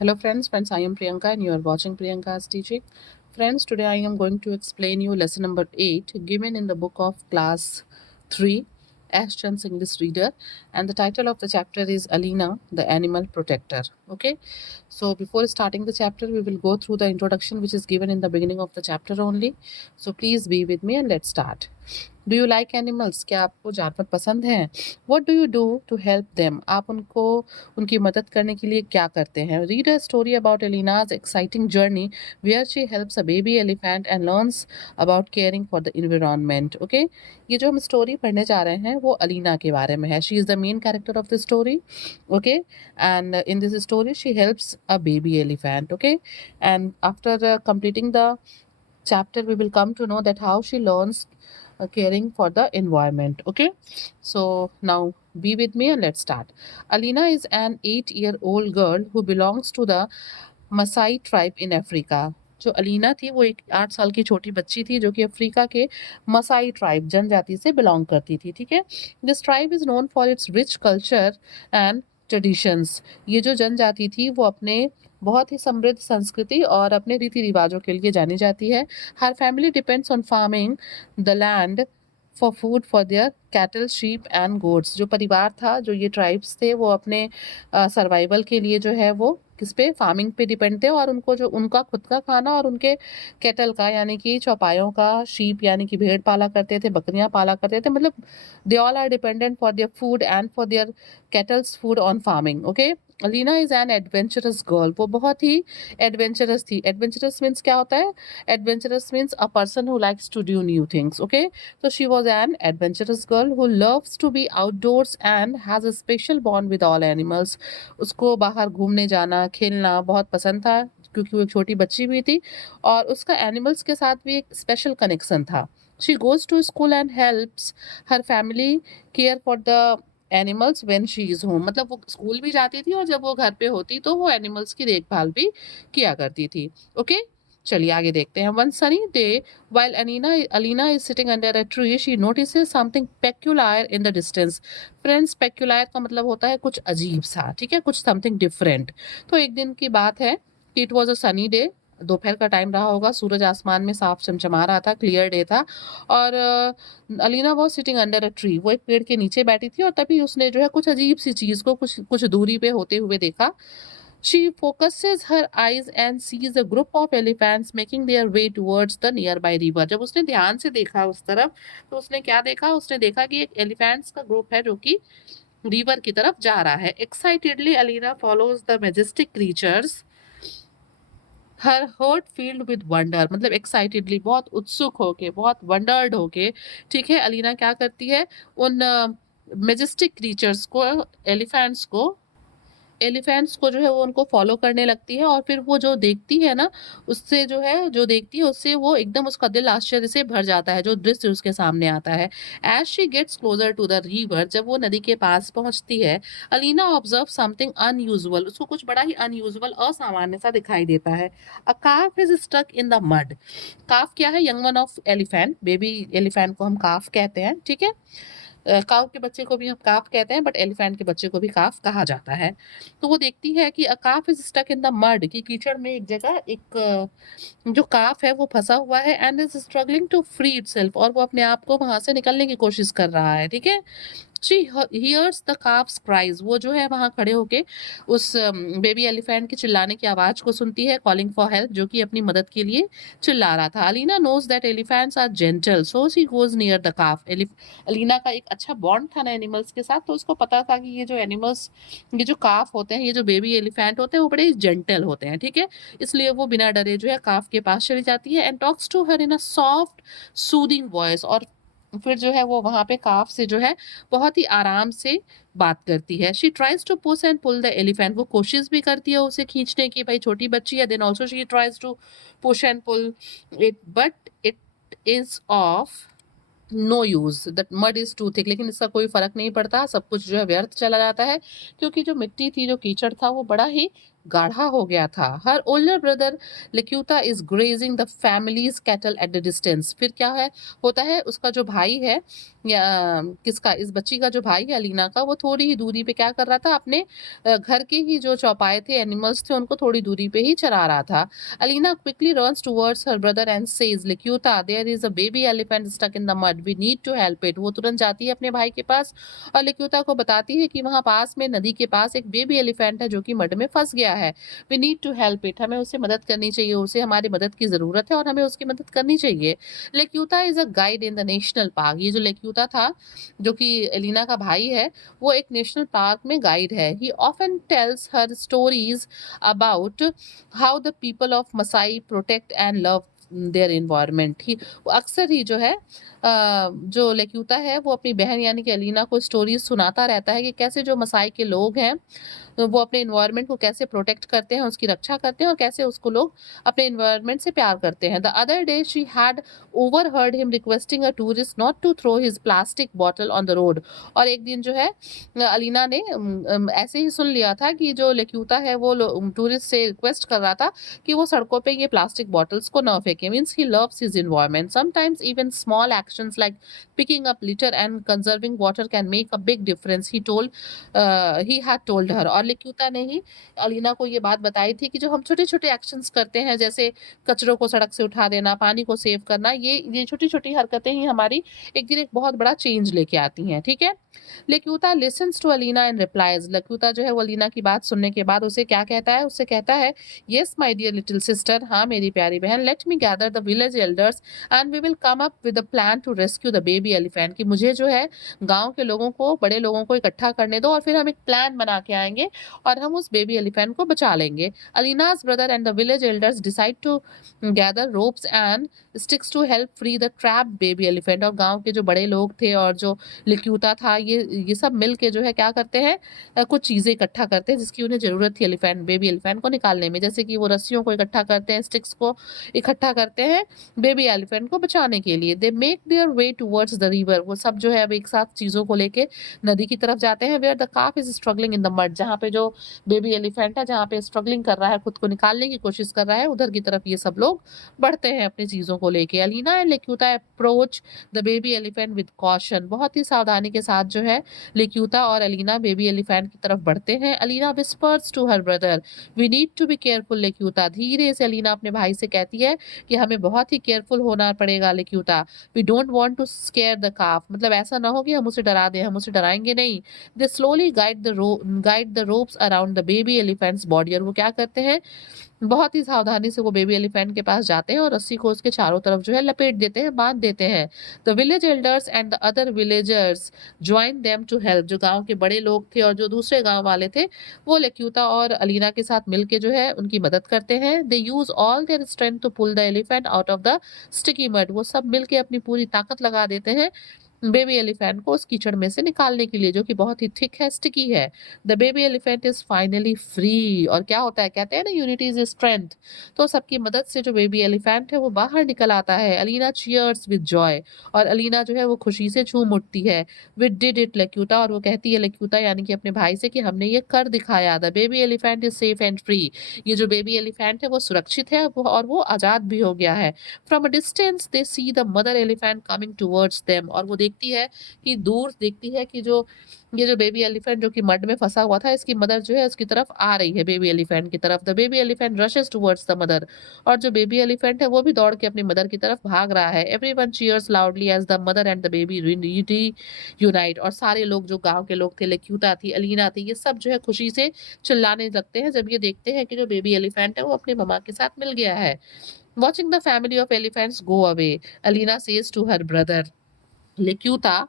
Hello friends, I am Priyanka and you are watching Priyanka's teaching. Friends, today I am going to explain you lesson number 8 given in the book of class 3 Ashton's English Reader, and the title of the chapter is Alina, the Animal Protector. Okay, so before starting the chapter we will go through the introduction which is given in the beginning of the chapter only. So please be with me and let's start. Do you like animals? क्या आपको जानवर पसंद हैं? What do you do to help them? आप उनको उनकी मदद करने के लिए क्या करते हैं? Read a story about Alina's exciting journey where she helps a baby elephant and learns about caring for the environment. Okay, ये जो हम स्टोरी पढ़ने जा रहे हैं वो अलीना के बारे में है। She is the main character of the story. Okay, and in this story she helps a baby elephant. Okay, and after completing the chapter we will come to know that how she learns caring for the environment. Okay, so now be with me and let's start. Alina is an 8-year-old girl who belongs to the Maasai tribe in Africa. जो अलीना थी वो एक 8 साल की छोटी बच्ची थी जो कि अफ्रीका के मसाई ट्राइब जनजाति से बिलोंग करती थी। ठीक है, this tribe is known for its rich culture and traditions. ये जो जनजाति थी वो अपने बहुत ही समृद्ध संस्कृति और अपने रीति रिवाजों के लिए जानी जाती है। Her family depends on farming the land for food for their cattle sheep and goats. जो परिवार था, जो ये ट्राइब्स थे, वो अपने सर्वाइवल के लिए जो है वो किस पे, फार्मिंग पे डिपेंड थे। और उनको जो उनका खुद का खाना और उनके कैटल का यानी कि चौपायों का, शीप यानी कि भेड़ पाला करते थे, बकरियां पाला करते थे, मतलब they all are dependent for their food and for their cattles food on farming. Okay, Alina is an adventurous girl. वो बहुत ही एडवेंचरस थी। एडवेंचरस मीन्स क्या होता है? Adventurous means a person who likes to do new things. Okay, so she was an adventurous girl who loves to be outdoors and has a special bond with all animals. उसको बाहर घूमने जाना, खेलना बहुत पसंद था क्योंकि वो एक छोटी बच्ची भी थी और उसका एनिमल्स के साथ भी एक स्पेशल कनेक्शन था। She goes to school and helps her family care for the animals when she is home. मतलब वो स्कूल भी जाती थी और जब वो घर पे होती तो वो एनिमल्स की देखभाल भी किया करती थी। ओके, चलिए आगे देखते हैं। One sunny day while Alina is sitting under a tree, she notices something peculiar in the distance. Friends, peculiar का मतलब होता है कुछ अजीब सा, ठीक है, कुछ something different। तो एक दिन की बात है कि it was a sunny day, दोपहर का टाइम रहा होगा, सूरज आसमान में साफ चमचमा रहा था, क्लियर डे था। और Alina was sitting under a tree. वो एक पेड़ के नीचे बैठी थी और तभी उसने जो है कुछ अजीब सी चीज को कुछ कुछ दूरी पे होते हुए देखा। She focuses her eyes and sees a group of elephants making their way towards the nearby river. जब उसने ध्यान से देखा उस तरफ तो उसने क्या देखा? उसने देखा कि एक एलिफेंट्स का ग्रुप है जो कि रिवर की तरफ जा रहा है। Excitedly, Alina follows the majestic creatures, her heart filled with wonder। मतलब एक्साइटेडली, बहुत उत्सुक होके, बहुत वंडर्ड होके, ठीक है, अलीना क्या करती है? उन मेजेस्टिक क्रीचर्स को, एलिफेंट्स को, एलिफेंट्स को जो है वो उनको फॉलो करने लगती है। और फिर वो जो देखती है ना, उससे जो है, जो देखती है उससे वो एकदम, उसका दिल आश्चर्य से भर जाता है जो दृश्य उसके सामने आता है। As she gets closer to the river, जब वो नदी के पास पहुंचती है, अलीना ऑब्जर्व समथिंग अनयूजुअल। उसको कुछ बड़ा ही अनयूजुअल, असामान्य सा दिखाई देता है। A calf is stuck in the mud. Calf क्या है? Young one of elephant, baby elephant को हम काफ कहते हैं। ठीक है, काऊ के बच्चे को भी हम काफ कहते हैं, बट एलिफेंट के बच्चे को भी काफ कहा जाता है। तो वो देखती है कि a calf is stuck in the mud, कि कीचड़ में एक जगह एक जो काफ है वो फंसा हुआ है, and is struggling to free itself, और वो अपने आप को वहां से निकलने की कोशिश कर रहा है। ठीक है, she hears the calf's cries. वो जो है वहां खड़े होके उस बेबी एलिफेंट के चिल्लाने की आवाज को सुनती है, कॉलिंग फॉर हेल्प, जो कि अपनी मदद के लिए चिल्ला रहा था। Alina knows that elephants are gentle, so she goes near the calf. Alina का एक अच्छा बॉन्ड था ना एनिमल्स के साथ, तो उसको पता था कि ये जो एनिमल्स, ये जो काफ होते हैं, ये जो बेबी एलिफेंट होते हैं, वो बड़े जेंटल होते हैं। ठीक है, इसलिए वो बिना डरे जो है काफ के पास चली जाती है and talks to her in a soft soothing voice. और फिर जो है वो वहां पे काफ से जो है बहुत ही आराम से बात करती है। She tries to push and pull the elephant. वो कोशिश भी करती है उसे खींचने की, भाई छोटी बच्ची है। Then also she tries to push and pull it, but it is of no use, that mud is too thick. लेकिन इसका कोई फर्क नहीं पड़ता, सब कुछ जो है व्यर्थ चला जाता है, क्योंकि जो मिट्टी थी, जो कीचड़ था, वो बड़ा ही गाढ़ा हो गया था। Her older brother Lekuta is grazing the family's cattle at the distance. फिर क्या है होता है, उसका जो भाई है या किसका, इस बच्ची का जो भाई है अलीना का, वो थोड़ी ही दूरी पे क्या कर रहा था, अपने घर के ही जो चौपाए थे, एनिमल्स थे, उनको थोड़ी दूरी पे ही चरा रहा था। Alina quickly runs towards her brother and says, Lekuta there is a baby elephant stuck in the mud, we need to help it. वो तुरंत जाती है अपने भाई के पास और लेक्यूता को बताती है कि वहाँ पास में नदी के पास एक बेबी एलिफेंट है जो कि मड में फंस गया है। We need to help it, हमें उसे मदद करनी चाहिए, उसे हमारी मदद की ज़रूरत है और हमें उसकी मदद करनी चाहिए। Lekuta is a guide in the national park. ये जो लेक्यूता था, जो कि एलिना का भाई है, वो एक नेशनल पार्क में गाइड है। He often tells her stories about how the people of Maasai protect and love their environment. ही वो अक्सर ही जो है जो लेक्यूता है, वो अपनी बहन यानी कि अलीना को स्टोरीज सुनाता रहता है कि कैसे जो मसाई के लोग हैं, तो वो अपने एनवायरनमेंट को कैसे प्रोटेक्ट करते हैं, उसकी रक्षा करते हैं और कैसे उसको लोग अपने एनवायरनमेंट से प्यार करते हैं। The other day she had overheard him requesting a tourist not to throw his plastic bottle on the road. और एक दिन जो है अलीना ने ऐसे ही सुन लिया था कि जो लेक्यूता है वो टूरिस्ट से रिक्वेस्ट कर रहा था कि वो सड़कों पे ये प्लास्टिक बॉटल्स को ना फेंके। Means he loves his environment. Sometimes even small actions like picking up litre and conserving water can make a big difference, he had told her. और लेक्यूता ने ही अलीना को ये बात बताई थी कि जो हम छोटे-छोटे एक्शंस करते हैं, जैसे कचरों को सड़क से उठा देना, पानी को सेव करना, ये छोटी-छोटी हरकतें ही हमारी एक दिन एक बहुत बड़ा चेंज लेके आती हैं, ठीक है? Lekuta listens to Alina and replies. Lekuta जो है वो अलीना की बात सुनने के बाद उसे क्या कहता है, उससे कहता है, yes my dear little sister, हाँ मेरी प्यारी बहन, let me gather the village elders and we will come up with a plan to rescue the baby elephant. कि मुझे जो है गाँव के लोगों को, बड़े लोगों को इकट्ठा करने दो और फिर हम एक प्लान बना के आएँगे और हम उस बेबी एलिफेंट को बचा लेंगे। अलीना's brother and the village elders decide to gather ropes and sticks to help free the trapped baby elephant। और गाँव के जो बड़े लोग थे और जो लिक्यूता था, ये सब मिल के जो है क्या करते हैं, कुछ चीज़ें इकट्ठा करते हैं जिसकी उन्हें ज़रूरत थी एलिफेंट, बेबी एलिफेंट को निकालने में। जैसे कि वो रस्सियों को इकट्ठा करते हैं, स्टिक्स को इकट्ठा करते हैं बेबी एलिफेंट को बचाने के लिए। They make their way towards the river. वो सब जो है अब एक साथ चीज़ों को लेके नदी की तरफ जाते हैं। Where the calf is struggling in the mud. जहाँ पे जो बेबी एलिफेंट है, जहाँ पे स्ट्रगलिंग कर रहा है, खुद को निकालने की कोशिश कर रहा है, उधर की तरफ ये सब लोग बढ़ते हैं अपनी चीज़ों को लेके। Alina and Lekuta approach the baby elephant with caution. बहुत ही सावधानी के साथ जो है लेक्यूता और अलीना बेबी एलिफेंट की तरफ बढ़ते हैं। Alina whispers to her brother, we need to be careful Lekuta. धीरे से अलीना अपने भाई से कहती है कि हमें बहुत ही केयरफुल होना पड़ेगा Lekuta. We don't want to scare the calf. मतलब ऐसा ना हो कि हम उसे डरा दें, हम उसे डराएंगे नहीं। They slowly guide the ropes around the baby elephant's body. और वो क्या करते हैं, बहुत ही सावधानी से वो बेबी एलिफेंट के पास जाते हैं और रस्सी को उसके चारों तरफ जो है लपेट देते हैं, बांध देते हैं। The village elders and the other villagers join them to help. जो गांव के बड़े लोग थे और जो दूसरे गांव वाले थे, वो लेक्यूता और अलीना के साथ मिलके जो है उनकी मदद करते हैं। They use all their strength to pull the elephant out of the sticky mud. वो सब मिलके अपनी पूरी ताकत लगा देते हैं बेबी एलिफेंट को उस कीचड़ में से निकालने के लिए, जो कि बहुत ही थिक है, स्टिकी है। The baby elephant is finally free. और क्या होता है, कहते हैं ना, यूनिटी इज स्ट्रेंथ। तो सबकी मदद से जो बेबी एलिफेंट है वो बाहर निकल आता है। Alina cheers with Joy. और अलीना जो है वो खुशी से झूम उठती है। We did it Lekuta. और वो कहती है लेक्यूता यानी कि अपने भाई से कि हमने ये कर दिखाया। The baby elephant is safe and free. ये जो बेबी एलिफेंट है वो सुरक्षित है और वो आजाद भी हो गया है। From a distance they see the mother elephant coming towards them. और वो देखती है कि दूर देखती है कि जो ये जो बेबी एलिफेंट जो कि मड में फंसा हुआ था, इसकी मदर जो है उसकी तरफ आ रही है, बेबी एलिफेंट की तरफ। The baby elephant rashes towards the mother. और जो बेबी एलिफेंट है वो भी दौड़ के अपनी मदर की तरफ भाग रहा है। Everyone cheers loudly as the mother and the baby unite. और सारे लोग, जो गांव के लोग थे, लेक्यूता थी, अलीना थी, ये सब जो है खुशी से चिल्लाने लगते हैं जब ये देखते हैं कि जो बेबी एलिफेंट है वो अपनी ममा के साथ मिल गया है। Watching the family of elephants go away, Alina says to her brother, Lekyuta,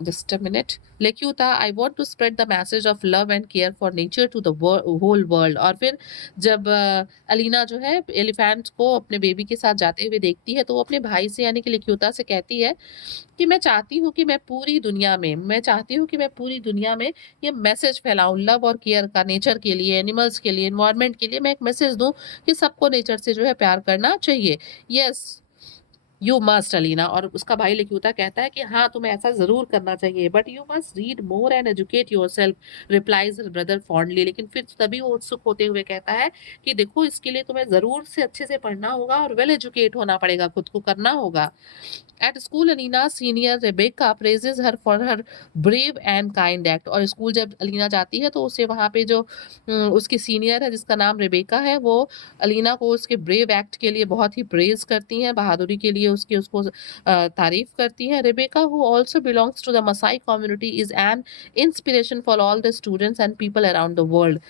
just a minute. Lekyuta, I want to spread the message of love and care for nature to the whole world. और फिर जब अलीना जो है elephant को अपने baby के साथ जाते हुए देखती है, तो वो अपने भाई से यानी कि लेक्यूता से कहती है कि मैं चाहती हूँ कि मैं पूरी दुनिया में ये मैसेज फैलाऊं, लव और केयर का, नेचर के लिए, एनिमल्स के लिए, एनवायरनमेंट के लिए मैं एक मैसेज दूं कि सबको नेचर से जो है प्यार करना चाहिए। Yes, you must Alina. और उसका भाई लिक्यूता कहता है कि हाँ तुम्हें ऐसा जरूर करना चाहिए, but you must read more and educate yourself, replies her brother fondly. लेकिन फिर तभी वो उत्सुक होते हुए कहता है कि देखो इसके लिए तुम्हें जरूर से अच्छे से पढ़ना होगा और वेल एजुकेट होना पड़ेगा, खुद को करना होगा। At school, Alina's senior Rebecca praises her for her brave and kind act। और स्कूल जब अलीना जाती है तो उसे वहाँ पे जो उसकी सीनियर है जिसका नाम रेबेका है, वो अलीना को उसके ब्रेव एक्ट के लिए बहुत ही प्रेज करती हैं, बहादुरी के लिए उसकी उसको तारीफ करती हैं। Rebecca who also belongs to the Masai community is an inspiration for all the students and people around the world.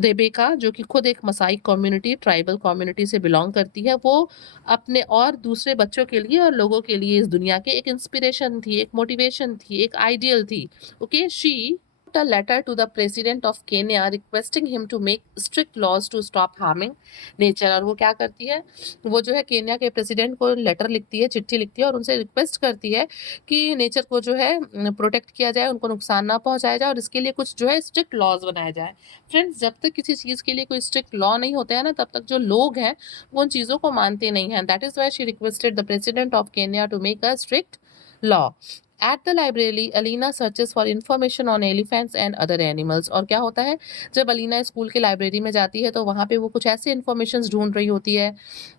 Rebecca जो कि खुद एक मसाई कम्युनिटी, ट्राइबल कम्युनिटी से बिलोंग करती है, वो अपने और दूसरे बच्चों के लिए और लोगों के लिए इस दुनिया के एक इंस्पिरेशन थी, एक मोटिवेशन थी, एक आइडियल थी। Okay, she a letter to the president of Kenya requesting him to make strict laws to stop harming nature। और वो क्या करती है, वो जो है केन्या के प्रेसिडेंट को लेटर लिखती है, चिट्ठी लिखती है और उनसे रिक्वेस्ट करती है कि नेचर को जो है प्रोटेक्ट किया जाए, उनको नुकसान ना पहुंचाया जाए और इसके लिए कुछ जो है स्ट्रिक्ट लॉज बनाए जाए। फ्रेंड्स, जब तक किसी चीज़ के लिए कोई स्ट्रिक्ट लॉ नहीं होते हैं ना, तब तक जो लोग हैं वो उन चीज़ों को मानते नहीं हैं। That is why she requested the president of Kenya to make a strict law. At the library Alina searches for information on elephants and other animals. और क्या होता है, जब अलीना स्कूल के लाइब्रेरी में जाती है तो वहाँ पे वो कुछ ऐसे इन्फॉर्मेशन ढूंढ रही होती है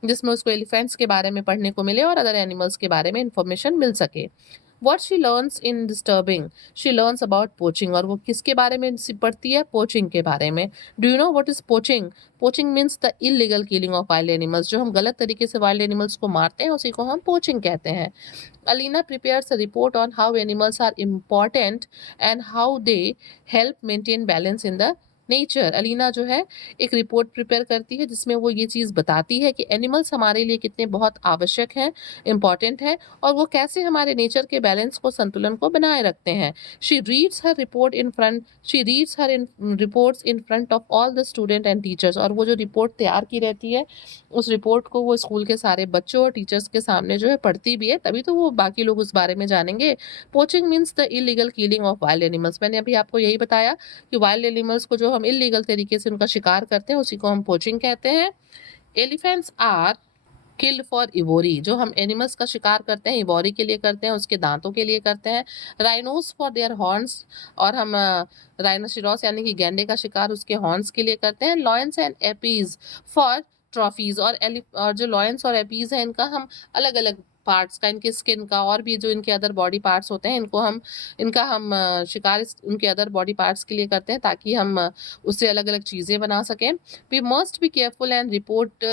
जिसमें उसको एलिफेंट्स के बारे में पढ़ने को मिले और अदर एनिमल्स के बारे में इन्फॉर्मेशन मिल सके। What she learns in disturbing, she learns about poaching। और वो किसके बारे में पढ़ती है, पोचिंग के बारे में। Do you know what is poaching? Poaching means the illegal killing of wild animals. जो हम गलत तरीके से वाइल्ड एनिमल्स को मारते हैं उसी को हम पोचिंग कहते हैं। Alina prepares a report on how animals are important and how they help maintain balance in the nature. Alina जो है एक रिपोर्ट प्रिपेयर करती है जिसमें वो ये चीज़ बताती है कि एनिमल्स हमारे लिए कितने बहुत आवश्यक हैं, इम्पॉर्टेंट है और वो कैसे हमारे नेचर के बैलेंस को, संतुलन को बनाए रखते हैं। She reads her report in front she reads her reports in front of all the student and teachers. और वो जो रिपोर्ट तैयार की रहती है उस रिपोर्ट को वो स्कूल के सारे बच्चों और टीचर्स के सामने जो है पढ़ती भी है, तभी तो वो बाकी लोग उस बारे में जानेंगे। Poaching means the illegal killing of wild animals. मैंने अभी आपको यही बताया कि वाइल्ड एनिमल्स को जो हम इलीगल तरीके से उनका शिकार करते हैं उसी को हम पोचिंग कहते हैं। Elephants are killed for ivory. जो हम एनिमल्स का शिकार करते हैं इवोरी के लिए करते हैं, उसके दांतों के लिए करते हैं। Rhinos for their horns. और हम राइनोसिरोस यानी कि गैंडे का शिकार उसके हॉर्न्स के लिए करते हैं। Lions and APs for trophies. और जो लॉयंस और एपीज हैं इनका हम अलग अलग पार्ट्स का, इनके स्किन का और भी जो इनके अदर बॉडी पार्ट्स होते हैं इनका हम शिकार उनके अदर बॉडी पार्ट्स के लिए करते हैं ताकि हम उससे अलग अलग चीज़ें बना सकें। We must be careful and report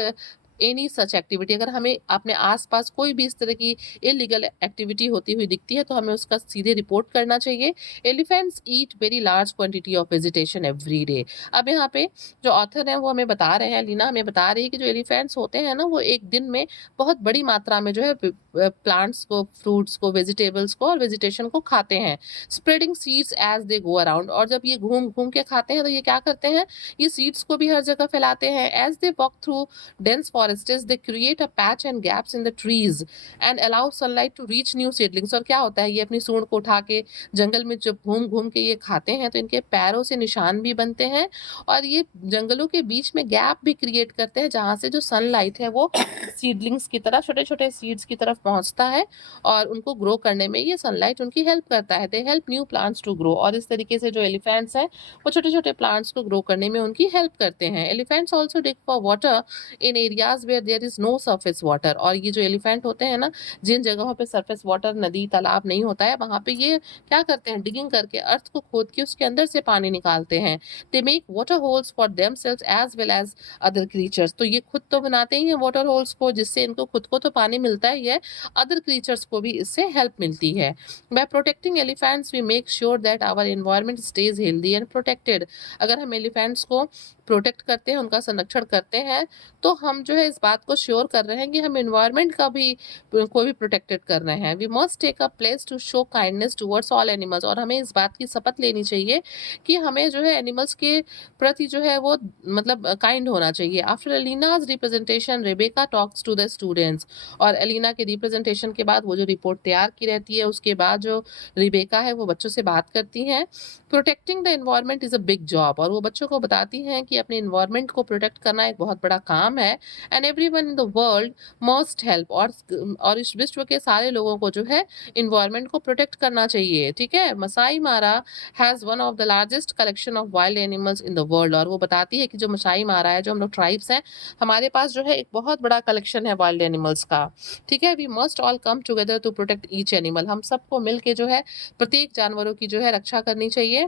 any such activity. अगर हमें अपने आसपास कोई भी इस तरह की इलीगल एक्टिविटी होती हुई दिखती है तो हमें उसका सीधे रिपोर्ट करना चाहिए। Elephants eat very large quantity of vegetation every day. अब यहाँ पे जो ऑथर है वो हमें बता रहे हैं, लीना हमें बता रही है कि जो एलिफेंट्स होते हैं ना वो एक दिन में बहुत बड़ी मात्रा में जो है प्लांट्स को, फ्रूट्स को, वेजिटेबल्स को और वेजिटेशन को खाते हैं। Spreading seeds as they go around. और जब ये घूम घूम के खाते हैं तो ये क्या करते हैं, ये सीड्स को भी हर जगह फैलाते हैं। As they walk through dense forests, they create a patch and gaps in the trees and allow sunlight to reach new seedlings। और क्या होता है, ये अपनी सूंड को उठा के जंगल में जब घूम घूम के ये खाते हैं तो इनके पैरों से निशान भी बनते हैं और ये जंगलों के बीच में गैप भी क्रिएट करते हैं जहाँ से जो सनलाइट है वो सीडलिंग्स की तरफ, छोटे छोटे सीड्स की तरफ पहुँचता है और उनको ग्रो करने में ये सनलाइट उनकी हेल्प करता है। They help new plants to grow. और इस तरीके से जो एलिफेंट्स हैं वो छोटे छोटे प्लांट्स को ग्रो करने में उनकी हेल्प करते हैं। Elephants also dig for water in areas where there is no surface water. और ये जो एलिफेंट होते हैं ना, जिन जगहों पे सरफेस वाटर, नदी, तालाब नहीं होता है, वहां पे ये क्या करते हैं, डिगिंग करके अर्थ को खोद के उसके अंदर से पानी निकालते हैं। They make water holes for themselves as well as other creatures. तो ये खुद तो बनाते ही हैं वाटर होल्स को, जिससे इनको खुद को तो पानी मिलता ही है, अदर क्रीचर्स को भी इससे हेल्प मिलती है। By protecting elephants we make sure that our environment stays healthy and protected. अगर हम एलिफेंट्स को प्रोटेक्ट करते हैं, उनका संरक्षण करते हैं, तो हम जो है इस बात को श्योर कर रहे हैं कि हम एनवायरनमेंट का भी को भी प्रोटेक्टेड कर रहे हैं। We must take a place to show kindness towards all animals. और हमें इस बात की शपथ लेनी चाहिए कि हमें जो है एनिमल्स के प्रति जो है वो मतलब काइंड होना चाहिए। After Alina's representation Rebecca talks to the students. और एलिना के रिप्रेजेंटेशन के बाद वो जो रिपोर्ट तैयार की रहती है उसके बाद जो रिबेका है वो बच्चों से बात करती हैं। Protecting the environment is a big job. और वो बच्चों को बताती हैं कि कि अपने इन्वायरमेंट को प्रोटेक्ट करना एक बहुत बड़ा काम है and everyone in the world must help और इस विश्व के सारे लोगों को जो है इन्वायरमेंट को प्रोटेक्ट करना चाहिए, ठीक है। मसाई मारा has one of the largest collection of wild animals in the world, और वो बताती है कि जो मसाई मारा है, जो हम लोग ट्राइब्स हैं, हमारे पास जो है एक बहुत बड़ा कलेक्शन है वाइल्ड एनिमल्स का, ठीक है। We must all come together to protect each animal, हम सबको मिल के जो है प्रत्येक जानवरों की जो है रक्षा करनी चाहिए।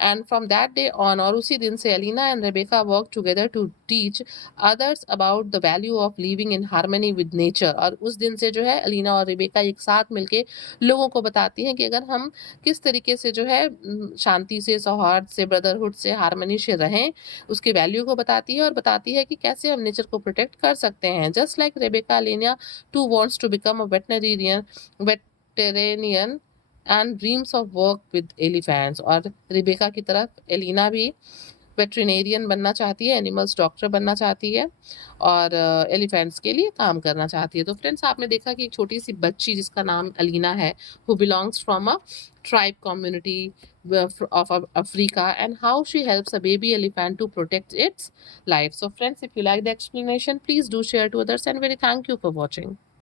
And from that day on, और उसी दिन से Alina and Rebecca work together to teach others about the value of living in harmony with nature, और उस दिन से जो है अलीना और रेबेका एक साथ मिलके लोगों को बताती हैं कि अगर हम किस तरीके से जो है शांति से, सौहार्द से, ब्रदरहुड से, हार्मनी से रहें, उसकी वैल्यू को बताती है और बताती है कि कैसे हम नेचर को प्रोटेक्ट कर सकते हैं। Just like Rebecca, Alina too wants to become a veterinarian and dreams of work with elephants, और रिबेका की तरफ एलिना भी वेटरिनेरियन बनना चाहती है, एनिमल्स डॉक्टर बनना चाहती है और एलिफेंट्स के लिए काम करना चाहती है। तो फ्रेंड्स, आपने देखा कि एक छोटी सी बच्ची जिसका नाम अलीना है, who belongs from a tribe community of Africa, and how she helps a baby elephant to protect its life. So friends, if you like the explanation, please do share to others, and very thank you for watching.